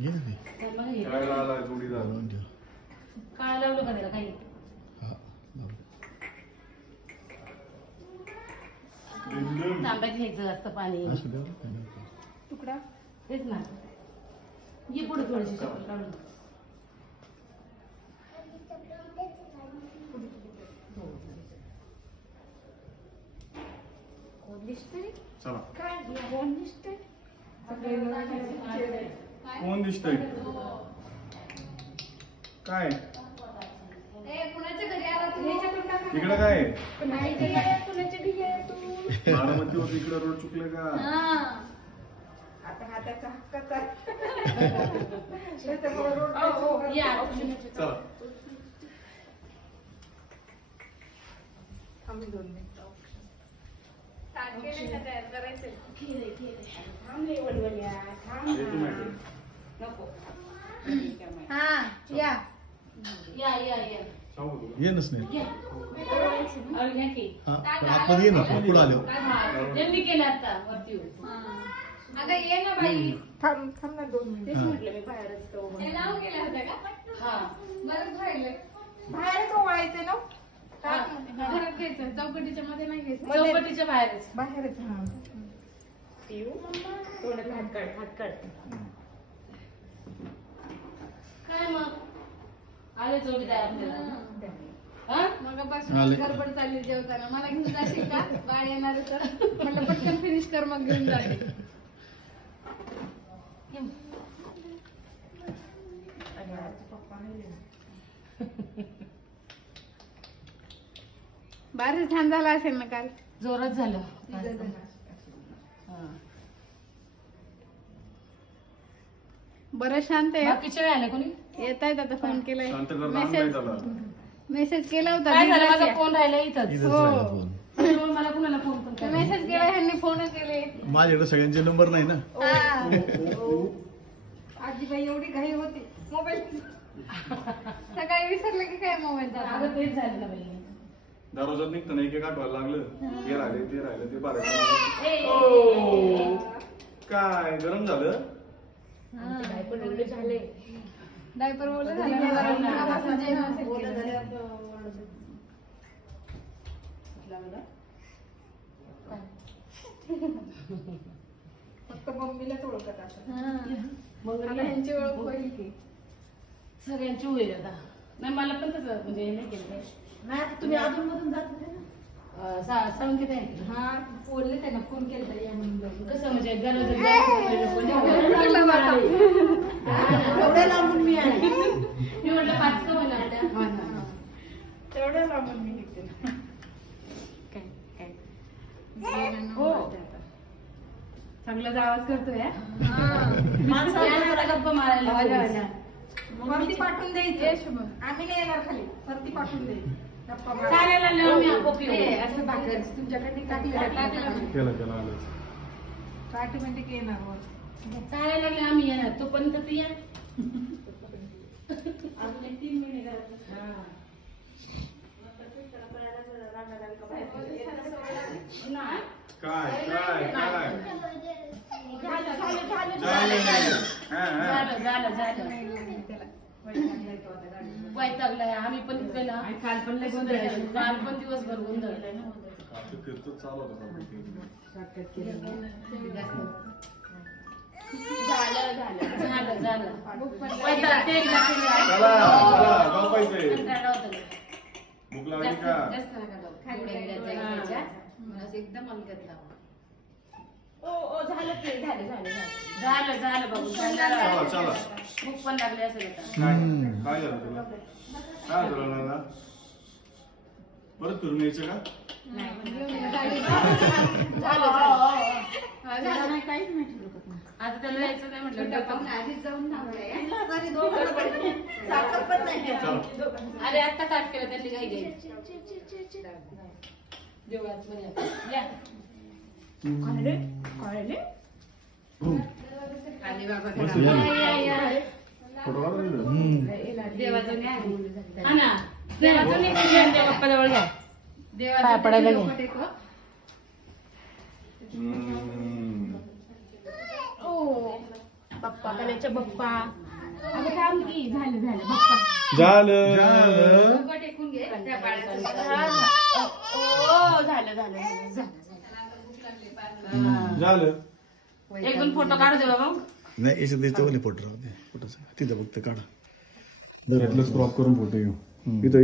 ये ना काय लावलाय जोडीदार काय लावलं का त्याला काही तांब्यात घ्यायचं असतं पाणी तुकडा तेच ना ये पुढे थोडीशी चप्पल काढून कोण दिसतंय चला काय कोण दिसतंय कोण दिसतंय काय कुणाच्या घरी आला तू इकडे काय नाही घरी आला कुणाच्या घरी आहे तू बारामती होती इकडे रोड चुकले का आता हा त्याचा हक्काचा त्याच्यामुळे रोड या चला आम्ही 2 मिनिटं तयार करायचं थांब रे वडवल्या थांब येतो मॅडम. नको हा या या या या सांगू तुला. ये ना स्नेह या अरे घ्या की हा पण आपण ये ना पुढे आलो त्यांनी केलं आता वरती येऊन. अगं ये ना बाई थांब थांब ना 2 मिनिटं तेच हा. म्हटलं मी बाहेरच तो लावून गेल्या होत्या का हा बरंच राहिलंय बाहेरच ओवाळायचं ना घरात घ्यायचं चौकटीच्या मध्ये नाही घ्यायचं चौकटीच्या बाहेरच बाहेरच हा पिऊ तोंडात हात काढ काय मग आले जोडीदार आपल्याला हा मग आले. गडबड चालली जेवताना मला घेऊन जाशील का बाळ येणार तर म्हटलं पटकन फिनिश कर मग घेऊन जाते बारीच छान झाला असेल ना काल जोरात झालं हा. बरं शांत आहे बाकीचे वेळ आले कोणी येत आहेत आता फोन केलाय शांत कर नाम मेसेज नाही झाला मेसेज केला होता काय झालं माझा दीदीला. फोन राहिला इथंच इथंच हो. राहिला फोन त्याच्यामुळे मला कुणाला फोन पण करायचा. मेसेज केला ह्यांनी फोन केले माझ्याकडे सगळ्यांचे नंबर नाही ना आजीबाई एवढी घाई होती मोबाईल सकाळी विसरलं की काय मोबाईल अगं तेच झालं ना बाई दररोजात निघतं ना एक एक आठवायला लागलं ते राहिले ते राहिले ते बारा काय गरम झालं डायपर बोलले झालं फक्त मम्मीलाच ओळखत असं मग आता ह्यांची ओळख होईल की सगळ्यांची होईल आता नाही मला पण तसं म्हणजे हे नाही केलं नाही आता तुम्ही अजून मधून जात नाही ना संकेत आहे हा बोलले त्यांना फोन केला या म्हणून कसं म्हणजे गरज एवढ्या लांबून मी आले मी म्हटलं 5 का होईल आपल्या तेवढ्या लांबून मी निघते हो चांगला आवाज करतोय माणसाला गप्पा मारायला वरती पाठवून द्यायचं शुभ आम्ही नाही येणार खाली वरती पाठवून द्यायचं गप्पा मारायला. चालेल आलं आम्ही आपोआप येऊ. हे, असं भाकर तुमच्याकडे टाकलं केलं आलं ऑटोमॅटिक येणार वर चालायला लागले आम्ही येणार तोपर्यंत तू या अजून 3 मिनिट काय काय काय झालं वैतागलाय आम्ही पण गेला काल पण लय गोंधळ काल पण दिवसभर गोंधळ फिरतो चालू होता झालं वैताग ते एकदा चला चला जाऊ पाहिजे कंटाळा होता भूक लागली का जास्त नका जाऊ. थोड्या वेळात जायच्या. असं एकदम हलक्यात लावा. झालं बाबू चला चला भूक पण लागली असेल आता काय काय झालं तुला काय झालं लाला परत फिरून यायचं का झालं काहीच नाही ठरवत नाही आता त्याला यायचं नाही म्हटलं आधीच जाऊन साखर पण नाही चला अरे आता ताट केलं त्यांनी काही घ्यायचं जेवणात मध्ये आता. या आली बाबा मस्त घरात. झाली. फोटो काढ देवाचं नाही हा ना देवाचं नाही पप्पा जवळ घ्या देवाचं पडायला घ्या ओ बाप्पा कल्याच्या बाप्पा अगं थांब की झालं बाप्पा झालं टेकून घे त्या बाळाचं झालं एक दोन फोटो काढू दे बाबा नाही याच्यात त्याच्यावाले फोटो राहू दे फोटोचा तिथं फक्त काढा क्रॉप करून फोटो घेऊ इथं